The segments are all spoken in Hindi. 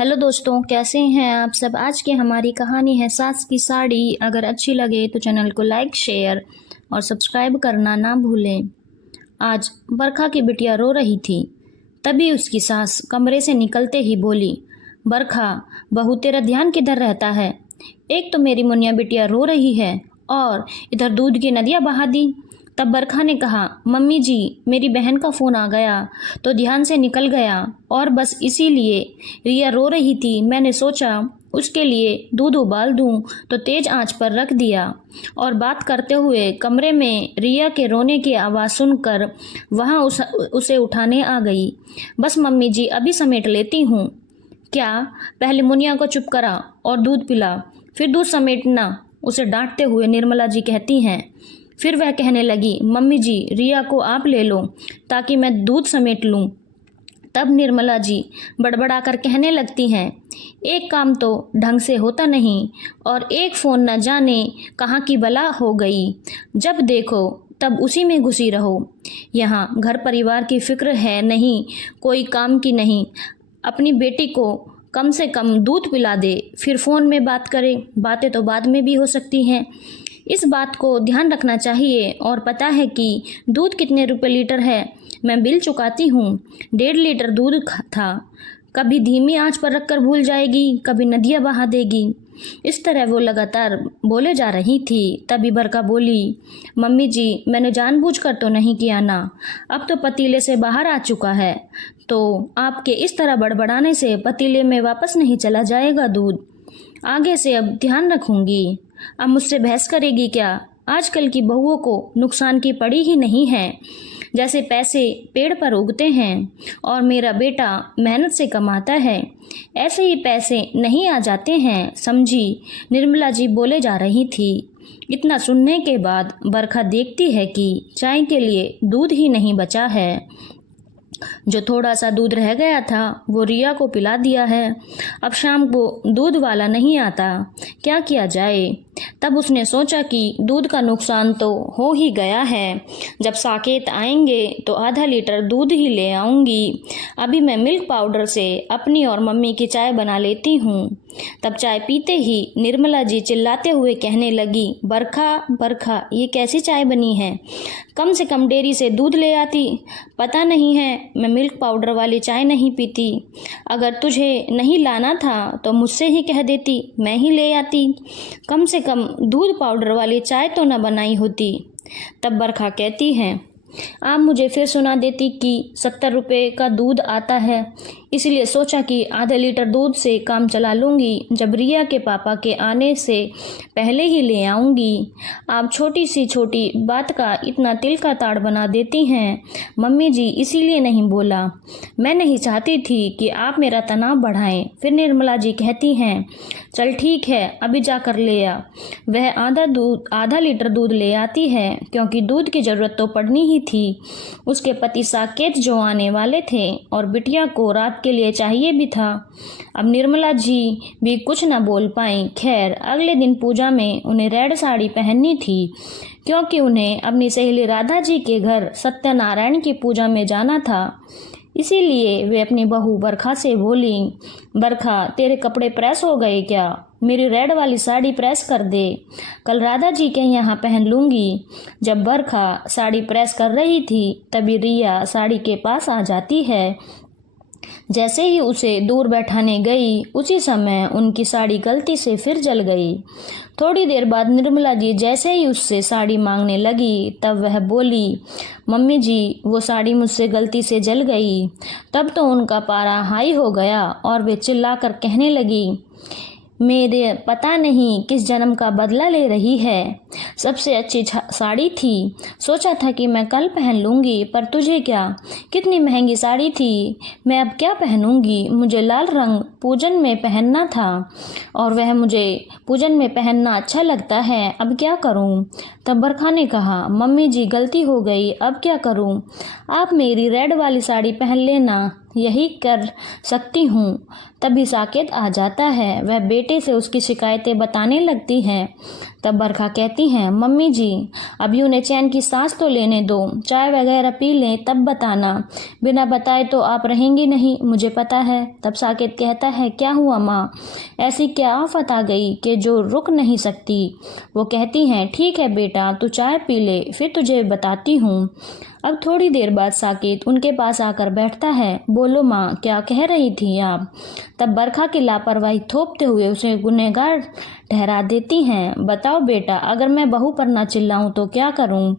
हेलो दोस्तों, कैसे हैं आप सब। आज की हमारी कहानी है सास की साड़ी। अगर अच्छी लगे तो चैनल को लाइक, शेयर और सब्सक्राइब करना ना भूलें। आज बरखा की बिटिया रो रही थी। तभी उसकी सास कमरे से निकलते ही बोली, बरखा बहू तेरा ध्यान किधर रहता है। एक तो मेरी मुनिया बिटिया रो रही है और इधर दूध की नदियाँ बहा दी। तब बरखा ने कहा, मम्मी जी मेरी बहन का फ़ोन आ गया तो ध्यान से निकल गया और बस इसीलिए रिया रो रही थी। मैंने सोचा उसके लिए दूध उबाल दूं तो तेज आंच पर रख दिया और बात करते हुए कमरे में रिया के रोने की आवाज़ सुनकर वहां उसे उठाने आ गई। बस मम्मी जी अभी समेट लेती हूँ। क्या, पहले मुनिया को चुप करा और दूध पिला, फिर दूध समेटना, उसे डांटते हुए निर्मला जी कहती हैं। फिर वह कहने लगी, मम्मी जी रिया को आप ले लो ताकि मैं दूध समेट लूं। तब निर्मला जी बड़बड़ाकर कहने लगती हैं, एक काम तो ढंग से होता नहीं और एक फ़ोन न जाने कहाँ की बला हो गई। जब देखो तब उसी में घुसी रहो। यहाँ घर परिवार की फिक्र है नहीं, कोई काम की नहीं। अपनी बेटी को कम से कम दूध पिला दे, फिर फ़ोन में बात करे। बातें तो बाद में भी हो सकती हैं। इस बात को ध्यान रखना चाहिए। और पता है कि दूध कितने रुपए लीटर है। मैं बिल चुकाती हूँ। 1.5 लीटर दूध था। कभी धीमी आंच पर रखकर भूल जाएगी, कभी नदियाँ बहा देगी। इस तरह वो लगातार बोले जा रही थी। तभी बरखा बोली, मम्मी जी मैंने जानबूझकर तो नहीं किया ना। अब तो पतीले से बाहर आ चुका है तो आपके इस तरह बड़बड़ाने से पतीले में वापस नहीं चला जाएगा दूध। आगे से अब ध्यान रखूंगी। अब मुझसे बहस करेगी क्या। आजकल की बहुओं को नुकसान की पड़ी ही नहीं है। जैसे पैसे पेड़ पर उगते हैं और मेरा बेटा मेहनत से कमाता है, ऐसे ही पैसे नहीं आ जाते हैं, समझी। निर्मला जी बोले जा रही थी। इतना सुनने के बाद बरखा देखती है कि चाय के लिए दूध ही नहीं बचा है। जो थोड़ा सा दूध रह गया था वो रिया को पिला दिया है। अब शाम को दूध वाला नहीं आता, क्या किया जाए। तब उसने सोचा कि दूध का नुकसान तो हो ही गया है। जब साकेत आएंगे तो आधा लीटर दूध ही ले आऊंगी। अभी मैं मिल्क पाउडर से अपनी और मम्मी की चाय बना लेती हूँ। तब चाय पीते ही निर्मला जी चिल्लाते हुए कहने लगी, बरखा बरखा ये कैसी चाय बनी है। कम से कम डेयरी से दूध ले आती। पता नहीं है मैं मिल्क पाउडर वाली चाय नहीं पीती। अगर तुझे नहीं लाना था तो मुझसे ही कह देती, मैं ही ले आती। कम से कम दूध पाउडर वाली चाय तो न बनाई होती। तब बरखा कहती है, आप मुझे फिर सुना देती कि 70 रुपये का दूध आता है, इसलिए सोचा कि आधे लीटर दूध से काम चला लूँगी। जब रिया के पापा के आने से पहले ही ले आऊँगी। आप छोटी सी छोटी बात का इतना तिल का ताड़ बना देती हैं। मम्मी जी इसीलिए नहीं बोला, मैं नहीं चाहती थी कि आप मेरा तनाव बढ़ाएं। फिर निर्मला जी कहती हैं, चल ठीक है अभी जाकर ले आ। वह आधा लीटर दूध ले आती है क्योंकि दूध की ज़रूरत तो पड़नी ही थी। उसके पति साकेत जो आने वाले थे और बिटिया को रात के लिए चाहिए भी था। अब निर्मला जी भी कुछ न बोल पाई। खैर अगले दिन पूजा में उन्हें रेड साड़ी पहननी थी क्योंकि उन्हें अपनी सहेली राधा जी के घर सत्यनारायण की पूजा में जाना था। इसीलिए वे अपनी बहू बरखा से बोली, बरखा तेरे कपड़े प्रेस हो गए क्या। मेरी रेड वाली साड़ी प्रेस कर दे, कल राधा जी के यहाँ पहन लूँगी। जब बरखा साड़ी प्रेस कर रही थी तभी रिया साड़ी के पास आ जाती है। जैसे ही उसे दूर बैठाने गई उसी समय उनकी साड़ी गलती से फिर जल गई। थोड़ी देर बाद निर्मला जी जैसे ही उससे साड़ी मांगने लगी तब वह बोली, मम्मी जी वो साड़ी मुझसे गलती से जल गई। तब तो उनका पारा हाई हो गया और वे चिल्लाकर कहने लगी, मेरे पता नहीं किस जन्म का बदला ले रही है। सबसे अच्छी साड़ी थी, सोचा था कि मैं कल पहन लूँगी, पर तुझे क्या, कितनी महंगी साड़ी थी, मैं अब क्या पहनूँगी। मुझे लाल रंग पूजन में पहनना था और वह मुझे पूजन में पहनना अच्छा लगता है, अब क्या करूँ। तब बरखा ने कहा, मम्मी जी गलती हो गई, अब क्या करूँ। आप मेरी रेड वाली साड़ी पहन लेना। यही कर सकती हूँ। तभी साकेत आ जाता है। वह बेटे से उसकी शिकायतें बताने लगती है। तब बरखा कहती हैं, मम्मी जी अभी उन्हें चैन की सांस तो लेने दो, चाय वगैरह पी लें तब बताना, बिना बताए तो आप रहेंगी नहीं, मुझे पता है। तब साकेत कहता है, क्या हुआ माँ, ऐसी क्या आफत आ गई कि जो रुक नहीं सकती। वो कहती हैं, ठीक है बेटा तू चाय पी ले, फिर तुझे बताती हूँ। अब थोड़ी देर बाद साकेत उनके पास आकर बैठता है। बोलो माँ, क्या कह रही थी आप। तब बरखा की लापरवाही थोपते हुए उसे गुनहगार ठहरा देती हैं। बताओ बेटा, अगर मैं बहू पर ना चिल्लाऊं तो क्या करूं।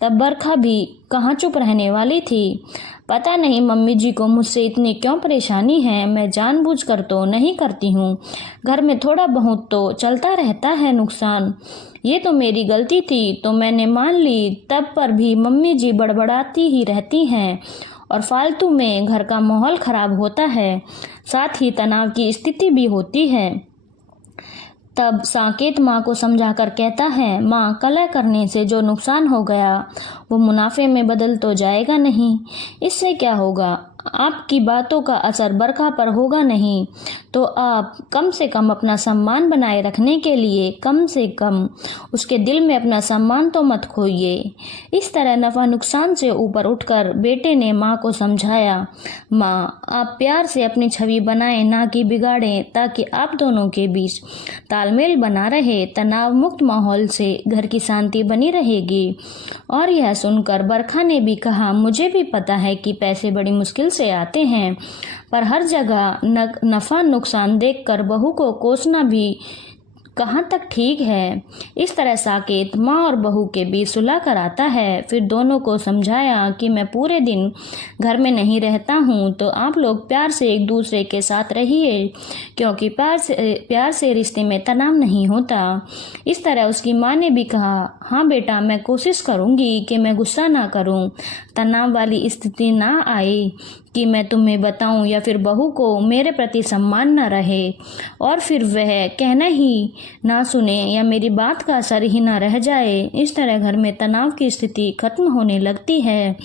तब बरखा भी कहाँ चुप रहने वाली थी। पता नहीं मम्मी जी को मुझसे इतनी क्यों परेशानी है, मैं जानबूझकर तो नहीं करती हूँ। घर में थोड़ा बहुत तो चलता रहता है नुकसान। ये तो मेरी गलती थी तो मैंने मान ली, तब पर भी मम्मी जी बड़बड़ाती ही रहती हैं और फालतू में घर का माहौल खराब होता है, साथ ही तनाव की स्थिति भी होती है। तब साकेत माँ को समझाकर कहता है, माँ कलह करने से जो नुकसान हो गया वो मुनाफे में बदल तो जाएगा नहीं। इससे क्या होगा, आपकी बातों का असर बरखा पर होगा नहीं, तो आप कम से कम अपना सम्मान बनाए रखने के लिए कम से कम उसके दिल में अपना सम्मान तो मत खोइए। इस तरह नफा नुकसान से ऊपर उठकर बेटे ने माँ को समझाया, माँ आप प्यार से अपनी छवि बनाएं ना कि बिगाड़ें, ताकि आप दोनों के बीच तालमेल बना रहे। तनाव मुक्त माहौल से घर की शांति बनी रहेगी। और यह सुनकर बरखा ने भी कहा, मुझे भी पता है कि पैसे बड़ी मुश्किल से आते हैं, पर हर जगह नफा नुकसान देखकर बहू को कोसना भी कहाँ तक ठीक है। इस तरह साकेत माँ और बहू के बीच सुलह कराता है। फिर दोनों को समझाया कि मैं पूरे दिन घर में नहीं रहता हूँ, तो आप लोग प्यार से एक दूसरे के साथ रहिए, क्योंकि प्यार से रिश्ते में तनाव नहीं होता। इस तरह उसकी माँ ने भी कहा, हाँ बेटा मैं कोशिश करूँगी कि मैं गुस्सा ना करूँ, तनाव वाली स्थिति ना आए कि मैं तुम्हें बताऊं या फिर बहू को मेरे प्रति सम्मान न रहे और फिर वह कहना ही ना सुने या मेरी बात का असर ही ना रह जाए। इस तरह घर में तनाव की स्थिति खत्म होने लगती है।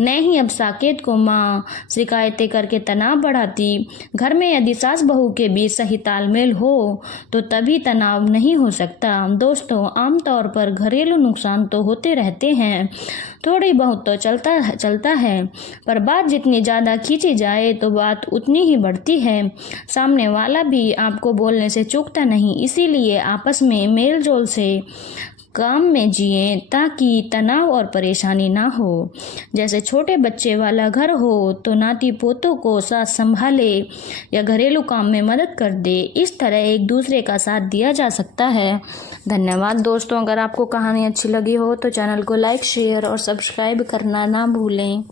नहीं अब साकेत को माँ शिकायतें करके तनाव बढ़ाती। घर में यदि सास बहू के बीच सही तालमेल हो तो तभी तनाव नहीं हो सकता। दोस्तों, आमतौर पर घरेलू नुकसान तो होते रहते हैं, थोड़ी बहुत तो चलता है, पर बात जितनी ज़्यादा खींची जाए तो बात उतनी ही बढ़ती है। सामने वाला भी आपको बोलने से चूकता नहीं, इसीलिए आपस में मेल जोल से काम में जिए ताकि तनाव और परेशानी ना हो। जैसे छोटे बच्चे वाला घर हो तो नाती पोतों को साथ संभाले या घरेलू काम में मदद कर दे। इस तरह एक दूसरे का साथ दिया जा सकता है। धन्यवाद दोस्तों। अगर आपको कहानी अच्छी लगी हो तो चैनल को लाइक, शेयर और सब्सक्राइब करना ना भूलें।